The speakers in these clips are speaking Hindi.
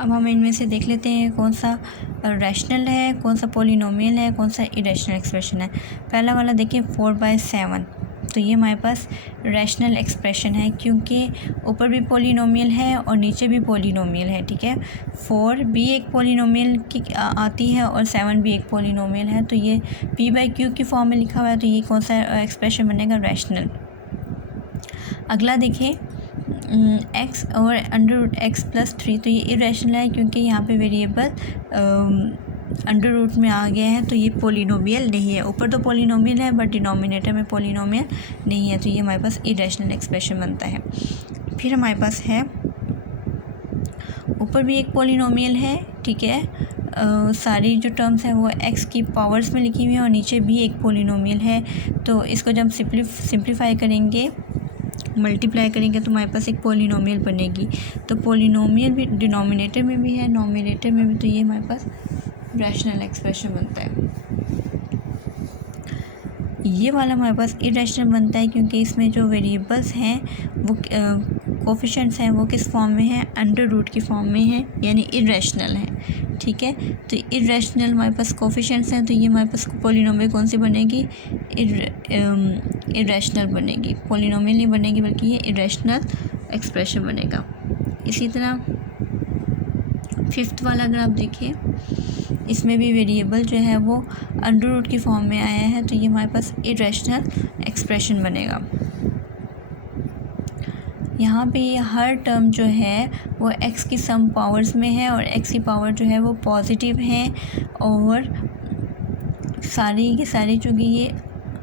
अब हम इनमें से देख लेते हैं कौन सा रैशनल है, कौन सा पॉलिनोमियल है, कौन सा इरेशनल एक्सप्रेशन है। पहला वाला देखिए 4/7, तो ये हमारे पास रैशनल एक्सप्रेशन है क्योंकि ऊपर भी पॉलिनोमियल है और नीचे भी पॉलिनोमियल है। ठीक है, 4 भी एक पॉलिनोमियल की आती है और 7 भी एक पॉलिनोमियल है, तो ये p/q की फॉर्म में लिखा हुआ है, तो ये कौन सा एक्सप्रेशन बनेगा, रैशनल। अगला देखिए x और √x+3, तो ये इरेशनल है क्योंकि यहाँ पे वेरिएबल अंडर रूट में आ गया है, तो ये पॉलिनोमियल नहीं है। ऊपर तो पॉलिनोमियल है बट डिनोमिनेटर में पॉलिनोमियल नहीं है, तो ये हमारे पास इरेशनल एक्सप्रेशन बनता है। फिर हमारे पास है ऊपर भी एक पॉलिनोमियल है, ठीक है, सारी जो टर्म्स हैं वो x की पावर्स में लिखी हुई हैं और नीचे भी एक पॉलिनोमियल है, तो इसको जब हम सिंप्लीफाई करेंगे, मल्टीप्लाई करेंगे तो हमारे पास एक पॉलिनोमियल बनेगी। तो पॉलिनोमियल भी डिनोमिनेटर में भी है, नोमिनेटर में भी, तो ये हमारे पास रैशनल एक्सप्रेशन बनता है। ये वाला हमारे पास इरेशनल बनता है क्योंकि इसमें जो वेरिएबल्स हैं वो कोफिशिएंट्स हैं वो किस फॉर्म में है, अंडर रूट की फॉर्म में है, यानी इरेशनल है। ठीक है, तो इरेशनल हमारे पास कोफिशिएंट्स हैं, तो ये हमारे पास पॉलिनोमियल कौन सी बनेगी, इरेशनल बनेगी, पॉलिनोमियल नहीं बनेगी बल्कि ये इरेशनल एक्सप्रेशन बनेगा। इसी तरह फिफ्थ वाला अगर आप देखिए, इसमें भी वेरिएबल जो है वो अंडर रूट की फॉर्म में आया है, तो ये हमारे पास इरेशनल एक्सप्रेशन बनेगा। यहाँ पे हर टर्म जो है वो x की सम पावर्स में है और x की पावर जो है वो पॉजिटिव है, और सारी की सारी चूँकि ये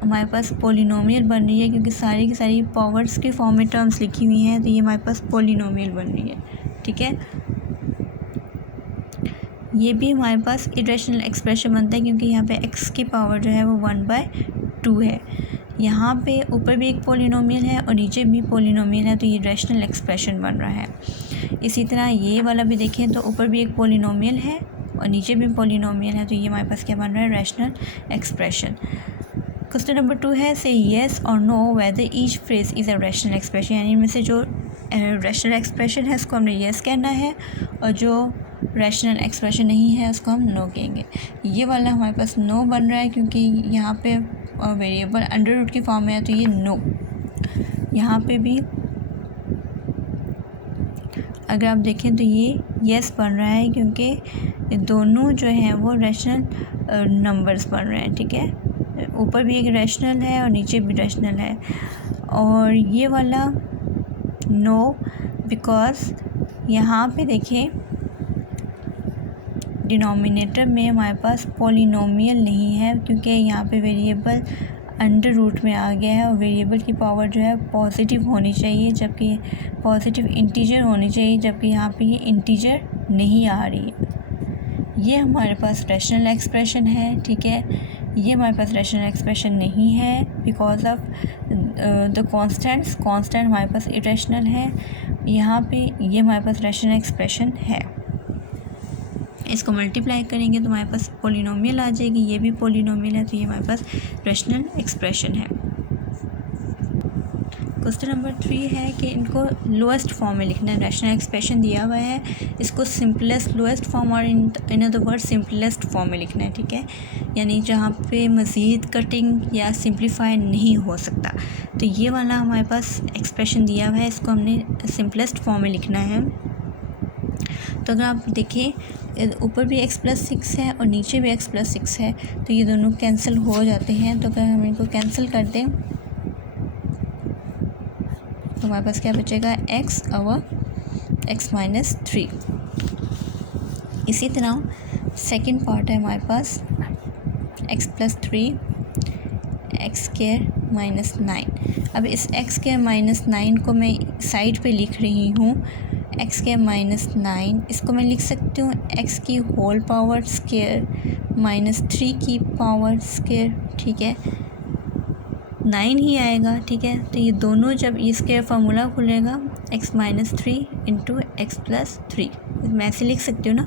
हमारे पास पॉलिनोमियल बन रही है क्योंकि सारी की सारी पावर्स के फॉर्म में टर्म्स लिखी हुई हैं, तो ये हमारे पास पॉलिनोमियल बन रही है। ठीक है, ये भी हमारे पास इरेशनल एक्सप्रेशन बनता है क्योंकि यहाँ पे x की पावर जो है वो 1/2 है। यहाँ पे ऊपर भी एक पॉलिनोमियल है और नीचे भी पॉलिनोमियल है, तो ये रैशनल एक्सप्रेशन बन रहा है। इसी तरह ये वाला भी देखें तो ऊपर भी एक पॉलिनोमियल है और नीचे भी पॉलिनोमियल है, तो ये हमारे पास क्या बन रहा है, रैशनल एक्सप्रेशन। क्वेश्चन नंबर 2 है, से येस और know whether each phrase is a rational expression, यानी इनमें से जो रैशनल एक्सप्रेशन है उसको हमने येस कहना है और जो रैशनल एक्सप्रेशन नहीं है उसको हम नो कहेंगे। ये वाला हमारे पास नो बन रहा है क्योंकि यहाँ पे वेरिएबल अंडर रूट की फॉर्म में है, तो ये नो। यहाँ पे भी अगर आप देखें तो ये येस बन रहा है क्योंकि दोनों जो हैं वो रैशनल नंबर्स बन रहे हैं। ठीक है, ऊपर भी एक रैशनल है और नीचे भी रैशनल है। और ये वाला नो, बिकॉज यहाँ पे देखें डिनोमिनेटर में हमारे पास पॉलिनोमियल नहीं है क्योंकि यहाँ पे वेरिएबल अंडर रूट में आ गया है और वेरिएबल की पावर जो है पॉजिटिव होनी चाहिए, जबकि पॉजिटिव इंटीजर होनी चाहिए, जबकि यहाँ पे ये इंटीजर नहीं आ रही है। ये हमारे पास रैशनल एक्सप्रेशन है। ठीक है, ये हमारे पास रैशनल एक्सप्रेशन नहीं है बिकॉज ऑफ द कांस्टेंट हमारे पास इरेशनल है। यहाँ पे ये हमारे पास रैशनल एक्सप्रेशन है। इसको मल्टीप्लाई करेंगे तो हमारे पास पॉलिनोमियल आ जाएगी, ये भी पॉलिनोमियल है, तो ये हमारे पास रैशनल एक्सप्रेशन है। क्वेश्चन नंबर 3 है कि इनको लोएस्ट फॉर्म में लिखना है। रैशनल एक्सप्रेशन दिया हुआ है, इसको सिंपलेस्ट लोएस्ट फॉर्म और in other word simplest form में लिखना है। ठीक है, यानी जहाँ पे मज़ीद कटिंग या सिंप्लीफाई नहीं हो सकता, तो ये वाला हमारे पास एक्सप्रेशन दिया हुआ है, इसको हमने सिंपलेस्ट फॉर्म में लिखना है। तो अगर आप देखें ऊपर भी x+6 है और नीचे भी x+6 है, तो ये दोनों कैंसिल हो जाते हैं। तो अगर हम इनको कैंसिल कर दें तो हमारे पास क्या बचेगा, x और x-3। इसी तरह सेकंड पार्ट है हमारे पास x+3 x²-9। अब इस x²-9 को मैं साइड पे लिख रही हूँ, x²-9 इसको मैं लिख सकती हूँ x की होल पावर स्क्वायर -3 की पावर स्क्वायर। ठीक है, 9 ही आएगा। ठीक है, तो ये दोनों जब इसके फार्मूला खुलेगा x-3 इंटू x+3, मैं ऐसे लिख सकती हूँ ना,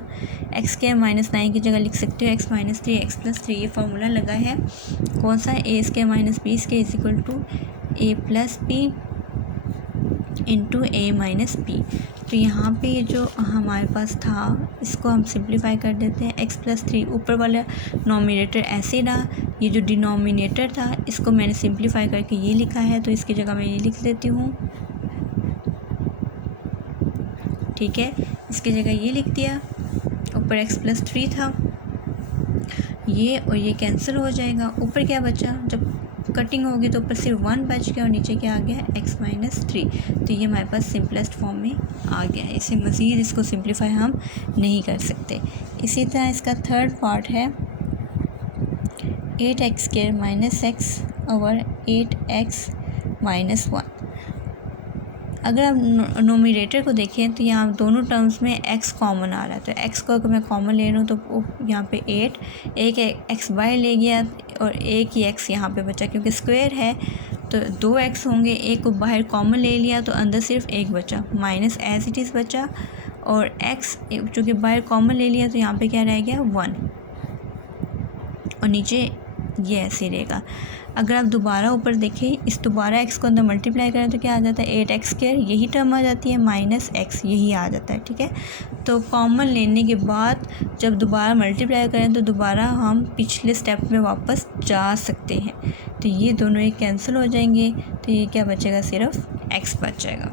x²-9 की जगह लिख सकती हूँ x-3 x+3। ये फार्मूला लगा है कौन सा, a² - b² is equal to a + b into A minus B. तो यहाँ पे जो हमारे पास था इसको हम सिंप्लीफाई कर देते हैं। x प्लस 3 ऊपर वाला नोमिनेटर ऐसे रहा, ये जो डिनोमिनेटर था इसको मैंने सिंप्लीफाई करके ये लिखा है, तो इसकी जगह मैं ये लिख देती हूँ, ठीक है। इसकी जगह ये लिख दिया, ऊपर x प्लस 3 था, ये और ये कैंसिल हो जाएगा। ऊपर क्या बचा, जब कटिंग होगी तो ऊपर सिर्फ 1 बच गया और नीचे क्या आ गया, x माइनस 3। तो ये हमारे पास सिंपलेस्ट फॉर्म में आ गया है। इसे मज़ीद इसको सिंप्लीफाई हम नहीं कर सकते। इसी तरह इसका थर्ड पार्ट है 8x² minus x over 8x minus 1। अगर आप नोमिनेटर को देखें तो यहाँ दोनों टर्म्स में x कॉमन आ रहा है, तो x को अगर मैं कॉमन ले रहा हूँ तो यहाँ पे 8 एक x बाहर ले गया और एक ही x यहाँ पे बचा, क्योंकि स्क्वायर है तो 2x होंगे, एक को बाहर कॉमन ले लिया तो अंदर सिर्फ एक बचा, माइनस एज इट इज़ बचा, और x चूँकि बाहर कॉमन ले लिया तो यहाँ पे क्या रह गया 1, और नीचे ये ऐसे रहेगा। अगर आप दोबारा ऊपर देखें, इस दोबारा x को अंदर मल्टीप्लाई करें तो क्या आ जाता है 8x², यही टर्म आ जाती है, माइनस x यही आ जाता है, ठीक है। तो कॉमन लेने के बाद जब दोबारा मल्टीप्लाई करें तो दोबारा हम पिछले स्टेप में वापस जा सकते हैं, तो ये दोनों एक कैंसिल हो जाएंगे, तो ये क्या बचेगा, सिर्फ x बच जाएगा।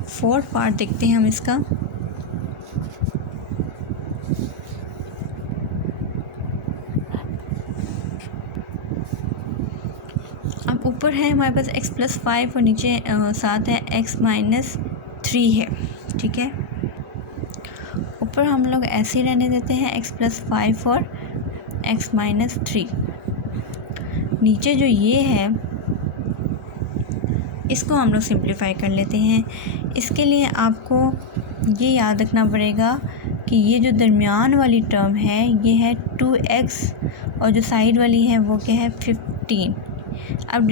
फोर्थ पार्ट देखते हैं हम इसका। अब ऊपर है हमारे पास x प्लस 5 और नीचे साथ है x माइनस 3 है, ठीक है। ऊपर हम लोग ऐसे ही रहने देते हैं x प्लस 5 और x माइनस 3। नीचे जो ये है इसको हम लोग सिंप्लीफाई कर लेते हैं। इसके लिए आपको ये याद रखना पड़ेगा कि ये जो दरमियान वाली टर्म है ये है 2x और जो साइड वाली है वो क्या है 15। अब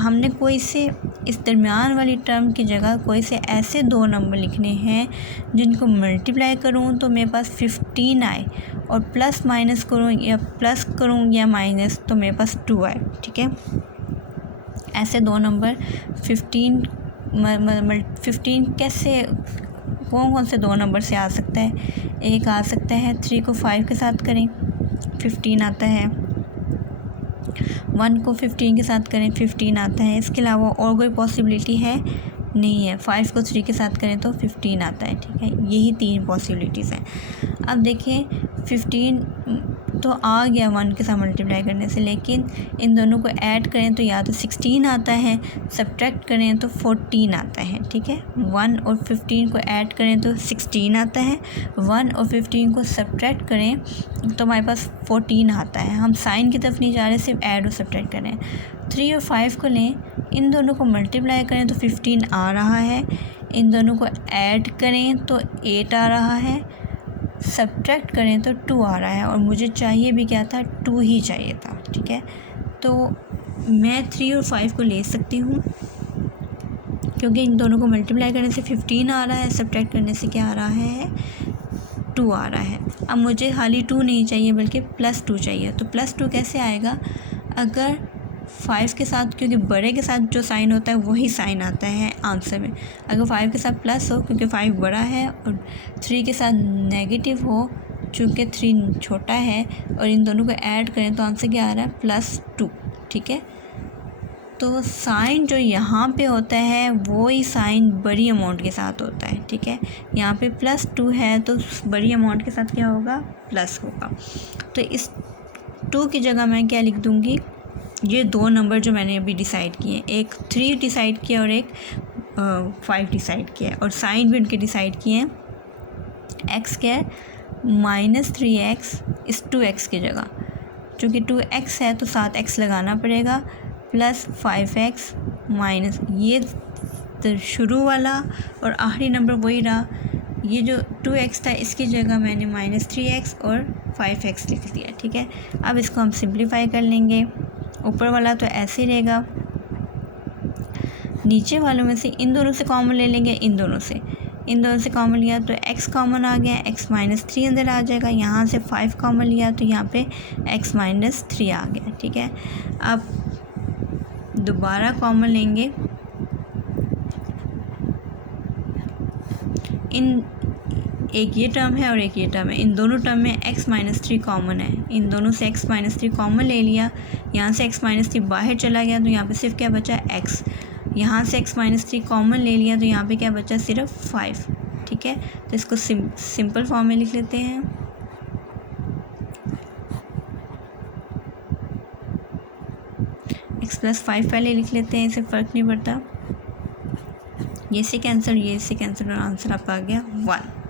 हमने कोई से इस दरमियान वाली टर्म की जगह कोई से ऐसे दो नंबर लिखने हैं जिनको मल्टीप्लाई करूँ तो मेरे पास 15 आए, और प्लस माइनस करूँ या प्लस करूँ या माइनस तो मेरे पास 2 आए, ठीक है। ऐसे दो नंबर 15 कैसे, कौन कौन से दो नंबर से आ सकता है, एक आ सकता है 3 को 5 के साथ करें 15 आता है, 1 को 15 के साथ करें 15 आता है, इसके अलावा और कोई पॉसिबिलिटी है नहीं है। 5 को 3 के साथ करें तो 15 आता है, ठीक है। यही 3 पॉसिबिलिटीज़ हैं। अब देखिए 15 तो आ गया 1 के साथ मल्टीप्लाई करने से, लेकिन इन दोनों को ऐड करें तो या तो 16 आता है, सब्ट्रैक्ट करें तो 14 आता है, ठीक है। 1 और 15 को ऐड करें तो 16 आता है, 1 और 15 को सब्ट्रैक्ट करें तो हमारे पास 14 आता है। हम साइन की तरफ नहीं जा रहे, सिर्फ ऐड और सब्ट्रैक्ट करें। 3 और 5 को लें, इन दोनों को मल्टीप्लाई करें तो 15 आ रहा है, इन दोनों को ऐड करें तो 8 आ रहा है, सब्ट्रैक्ट करें तो 2 आ रहा है, और मुझे चाहिए भी क्या था, 2 ही चाहिए था, ठीक है। तो मैं 3 और 5 को ले सकती हूँ क्योंकि इन दोनों को मल्टीप्लाई करने से 15 आ रहा है, सब्ट्रैक्ट करने से क्या आ रहा है 2 आ रहा है। अब मुझे खाली 2 नहीं चाहिए बल्कि +2 चाहिए, तो +2 कैसे आएगा, अगर 5 के साथ, क्योंकि बड़े के साथ जो साइन होता है वही साइन आता है आंसर में। अगर 5 के साथ प्लस हो क्योंकि 5 बड़ा है, और 3 के साथ नेगेटिव हो चूँकि 3 छोटा है, और इन दोनों को ऐड करें तो आंसर क्या आ रहा है +2, ठीक है। तो साइन जो यहाँ पे होता है वो ही साइन बड़ी अमाउंट के साथ होता है, ठीक है। यहाँ पे +2 है तो बड़ी अमाउंट के साथ क्या होगा, प्लस होगा। तो इस 2 की जगह मैं क्या लिख दूँगी, ये दो नंबर जो मैंने अभी डिसाइड किए, एक 3 डिसाइड किया और एक 5 डिसाइड किया है, और साइन भी उनके डिसाइड किए हैं। x² माइनस 3x इस 2x की जगह, चूँकि 2x है तो साथ x लगाना पड़ेगा, प्लस 5x माइनस ये तो शुरू वाला और आखिरी नंबर वही रहा। ये जो 2x था इसकी जगह मैंने -3x और 5x लिख दिया, ठीक है। अब इसको हम सिंप्लीफाई कर लेंगे। ऊपर वाला तो ऐसे ही रहेगा, नीचे वालों में से इन दोनों से कॉमन ले लेंगे, इन दोनों से कॉमन लिया तो x कॉमन आ गया, x -3 अंदर आ जाएगा। यहाँ से 5 कॉमन लिया तो यहाँ पे x -3 आ गया, ठीक है। अब दोबारा कॉमन लेंगे इन एक ये टर्म है और एक ये टर्म है, इन दोनों टर्म में x माइनस 3 कॉमन है, इन दोनों से x माइनस 3 कॉमन ले लिया, यहाँ से x माइनस 3 बाहर चला गया तो यहाँ पे सिर्फ क्या बचा x, यहाँ से x माइनस 3 कॉमन ले लिया तो यहाँ पे क्या बचा सिर्फ 5। ठीक है, तो इसको सिंपल फॉर्म में लिख लेते हैं। x प्लस 5 पहले लिख लेते हैं, इससे फ़र्क नहीं पड़ता, ये से कैंसर, ये से कैंसर और आंसर आपका आ गया 1।